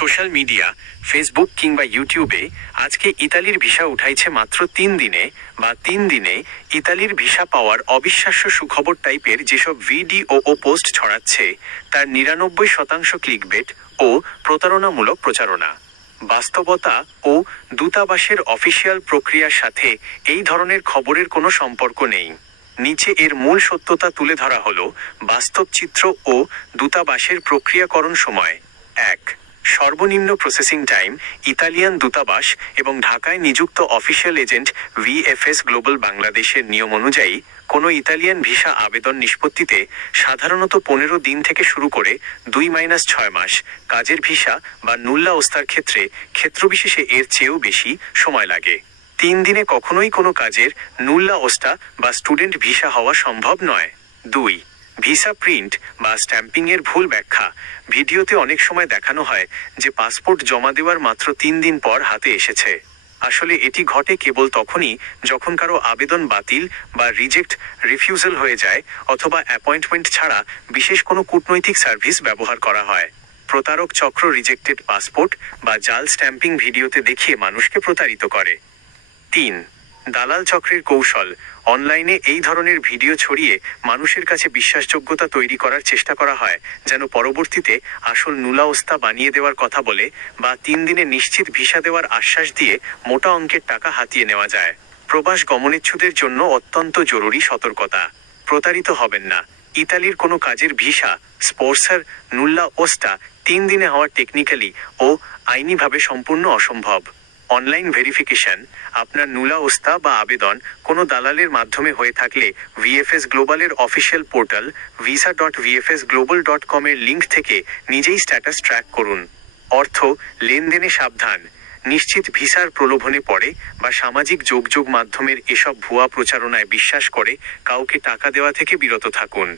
Social media, Facebook কিংবা ইউটিউবে আজকে ইতালির ভিসা উঠাইছে মাত্র 3 দিনে বা 3 দিনে ইতালির ভিসা পাওয়ার অবিশ্বাস্য সুখবর টাইপের যেসব ভিডিও ও পোস্ট ছড়াচ্ছে তার 99% ক্লিকবেট ও প্রতারণামূলক প্রচারণা। বাস্তবতা ও দূতাবাসের অফিসিয়াল প্রক্রিয়ার সাথে এই ধরনের খবরের কোনো সম্পর্ক নেই। নিচে এর মূল সত্যতা তুলে ধরা হলো বাস্তব চিত্র ও দূতাবাসের প্রক্রিয়াকরণ সময়। 1. সর্বনিম্ন প্রসেসিং টাইম। ইতালিয়ান দূতাবাস এবং ঢাকায় নিযুক্ত অফিসিয়াল এজেন্ট ভিএফএস গ্লোবাল বাংলাদেশের নিয়ম অনুযায়ী কোনো ইতালিয়ান ভিসা আবেদন নিষ্পত্তিতে সাধারণত 15 দিন থেকে শুরু করে 2-6 মাস, কাজের ভিসা বা নুল্লা ওস্তার ক্ষেত্রে ক্ষেত্রবিশেষে এর চেয়েও বেশি সময় লাগে। 3 দিনে কখনোই কোনো কাজের নুল্লা ওস্তা বা স্টুডেন্ট ভিসা হওয়া সম্ভব নয়। 2. ভিসা প্রিন্ট বা স্ট্যাম্পিংয়ের ভুল ব্যাখ্যা। ভিডিওতে অনেক সময় দেখানো হয় যে পাসপোর্ট জমা দেওয়ার মাত্র 3 দিন পর হাতে এসেছে। আসলে এটি ঘটে কেবল তখনই যখন কারো আবেদন বাতিল বা রিফিউজাল হয়ে যায় অথবা অ্যাপয়েন্টমেন্ট ছাড়া বিশেষ কোনো কূটনৈতিক সার্ভিস ব্যবহার করা হয়। প্রতারক চক্র রিজেক্টেড পাসপোর্ট বা জাল স্ট্যাম্পিং ভিডিওতে দেখিয়ে মানুষকে প্রতারিত করে। 3. দালাল চক্রের কৌশল। অনলাইনে এই ধরনের ভিডিও ছড়িয়ে মানুষের কাছে বিশ্বাসযোগ্যতা তৈরি করার চেষ্টা করা হয় যেন পরবর্তীতে আসল নুলাওস্তা বানিয়ে দেওয়ার কথা বলে বা 3 দিনে নিশ্চিত ভিসা দেওয়ার আশ্বাস দিয়ে মোটা অঙ্কের টাকা হাতিয়ে নেওয়া যায়। প্রবাস গমনেচ্ছুদের জন্য অত্যন্ত জরুরি সতর্কতা। প্রতারিত হবেন না। ইতালির কোনো কাজের ভিসা, স্পন্সর, নুল্লা ওস্তা 3 দিনে হওয়া টেকনিক্যালি ও আইনিভাবে সম্পূর্ণ অসম্ভব। Online verification. আপনার নুলা ওস্তা বা আবেদন কোনো দালালের মাধ্যমে হয়ে থাকলে ভিএফএস গ্লোবালের অফিসিয়াল পোর্টাল visa.vfsglobal.com এর লিঙ্ক থেকে নিজেই স্ট্যাটাস ট্র্যাক করুন। অর্থ লেনদেনে সাবধান। নিশ্চিত ভিসার প্রলোভনে পড়ে বা সামাজিক যোগাযোগ মাধ্যমের এসব ভুয়া প্রচারণায় বিশ্বাস করে কাউকে টাকা দেওয়া থেকে বিরত থাকুন।